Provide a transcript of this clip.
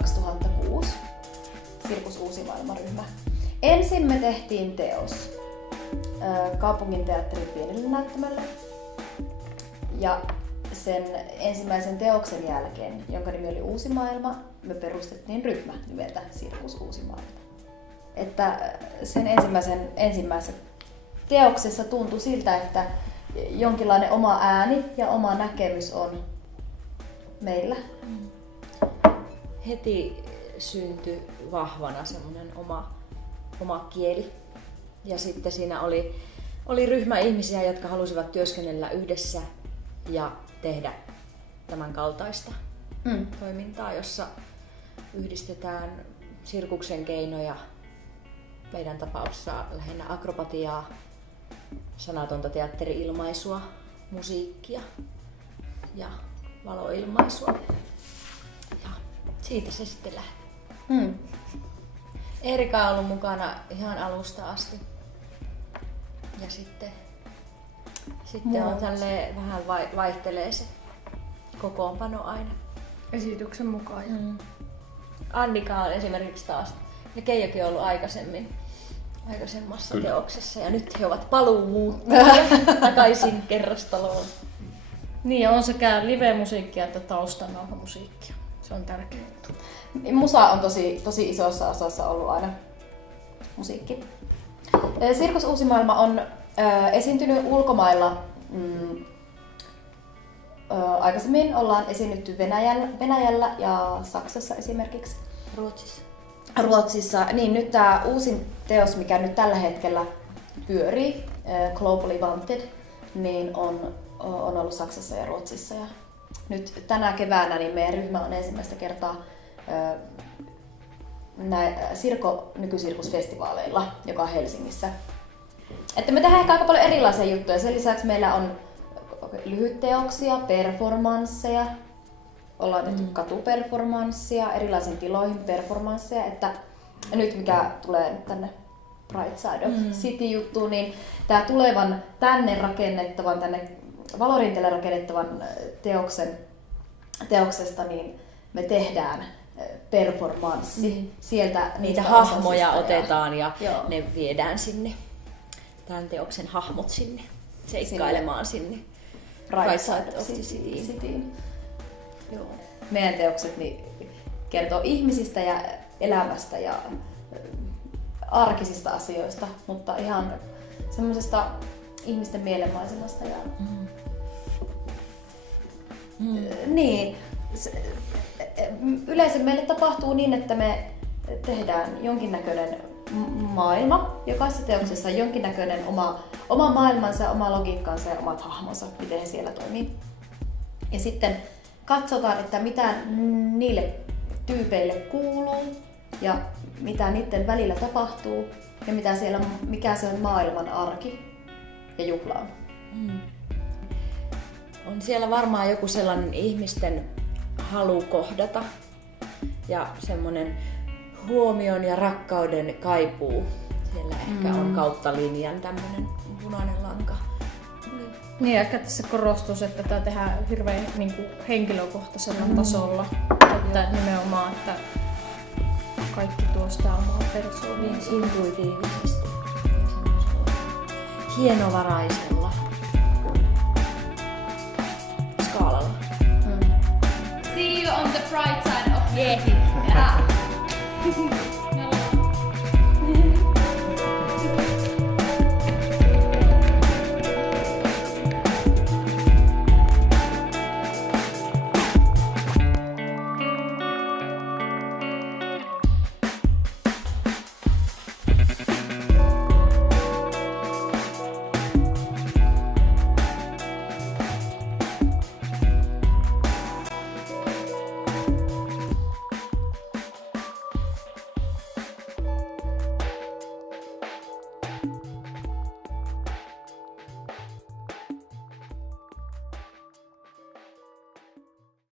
2006, Sirkus Uusi Maailma-ryhmä. Ensin me tehtiin teos Kaupunginteatterin pienelle näyttämölle. Ja sen ensimmäisen teoksen jälkeen, jonka nimi oli Uusi Maailma, me perustettiin ryhmä nimeltä Sirkus Uusi Maailma. Että sen ensimmäisessä teoksessa tuntui siltä, että jonkinlainen oma ääni ja oma näkemys on meillä. Heti syntyi vahvana semmoinen oma kieli. Ja sitten siinä oli ryhmä ihmisiä, jotka halusivat työskennellä yhdessä ja tehdä tämän kaltaista toimintaa, jossa yhdistetään sirkuksen keinoja, meidän tapauksessa lähinnä akrobatiaa, sanatonta teatteri-ilmaisua, musiikkia ja valoilmaisua. Ja siitä se sitten lähti. Erika on ollut mukana ihan alusta asti. Ja sitten on tälleen vähän vaihtelee se kokoonpano aina. Esityksen mukaan. Annika on esimerkiksi taas, ja Keijokin on ollut aikaisemmassa teoksessa, ja nyt he ovat paluumuuttajia takaisin kerrostaloon. Niin, ja on sekä live-musiikkia että taustanauhamusiikkia. Se on tärkeä juttu. Musa on tosi isossa osassa ollut aina musiikki. Sirkus Uusi Maailma on esiintynyt ulkomailla. Aikaisemmin ollaan esiinnytty Venäjällä ja Saksassa esimerkiksi. Ruotsissa. Niin nyt tämä uusin teos, mikä nyt tällä hetkellä pyörii, Globally Wanted, niin on ollut Saksassa ja Ruotsissa. Ja nyt tänä keväänä niin meidän ryhmä on ensimmäistä kertaa nykysirkusfestivaaleilla, joka on Helsingissä. Että me tehdään ehkä aika paljon erilaisia juttuja. Sen lisäksi meillä on lyhytteoksia, performansseja. Ollaan tehty katuperformanssia, erilaisiin tiloihin performansseja. Että nyt mikä tulee tänne Bright Side of City-juttuun, niin tää tulevan tänne Valorinteelle rakennettavan teoksesta niin me tehdään performanssi. Sieltä niitä hahmoja otetaan ja ne viedään sinne. Tämän teoksen hahmot sinne seikkailemaan sinne. Bright Side of Cityin. Meidän teokset niin kertoo ihmisistä ja elämästä ja arkisista asioista, mutta ihan semmoisesta ihmisten mielenmaisemasta. Ja niin. Yleensä meille tapahtuu niin, että me tehdään jonkinnäköinen maailma. Jokaisessa teoksessa on jonkinnäköinen oma maailmansa, oma logiikkansa ja omat hahmonsa, miten he siellä toimii. Ja sitten katsotaan, että mitä niille tyypeille kuuluu ja mitä niiden välillä tapahtuu ja mikä se on maailman arki ja juhla on. On siellä varmaan joku sellainen ihmisten halu kohdata ja semmoinen huomion ja rakkauden kaipuu. Siellä ehkä on kautta linjan tämmöinen punainen lanka. Niin, ehkä tässä korostuu, että tämä tehdään hirveän henkilökohtaisella tasolla. Että nimenomaan, että kaikki tuosta omaa persoonaa. Niin intuitiivisesti ja hienovaraisella skaalalla. See you on the bright side of the